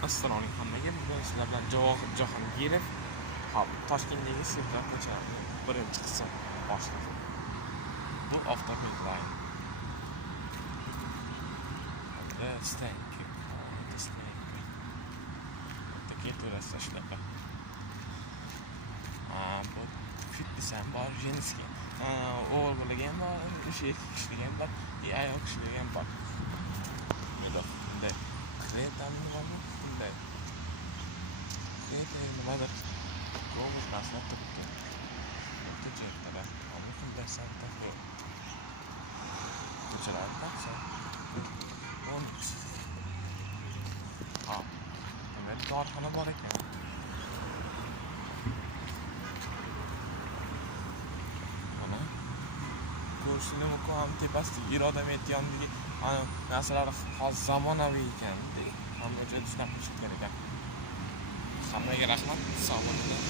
Assalomu alaykum hammaga. Bugun sizlar bilan Javohir Jahongirov Toshkentdagi Sevlar ko'chalarining birinchi qismi boshlanadi. Bu avtomobillar. Thank you. Такие турасы shunaqa. Bu fitness ham bor, jinski. O'g'il bo'lgan bor, o'sha erkak kishilar bor, ayol kishilar ham bor. Bunday kreatamni bormi? Bunday. Kreatamni nimadir ko'ngil tashlab turibdi. Ko'chalar, ammo bunday Santa Fe. Ko'chalar qancha? Demak, dorixona bor ekan. Mana ko'rishni mumkin tepasidagi Iroda Medyondagi narsalar hozir zamonaviy ekan. Hamma joyda shunaqa qilish kerak ekan. Hammaga rahmat. Sog' bo'linglar.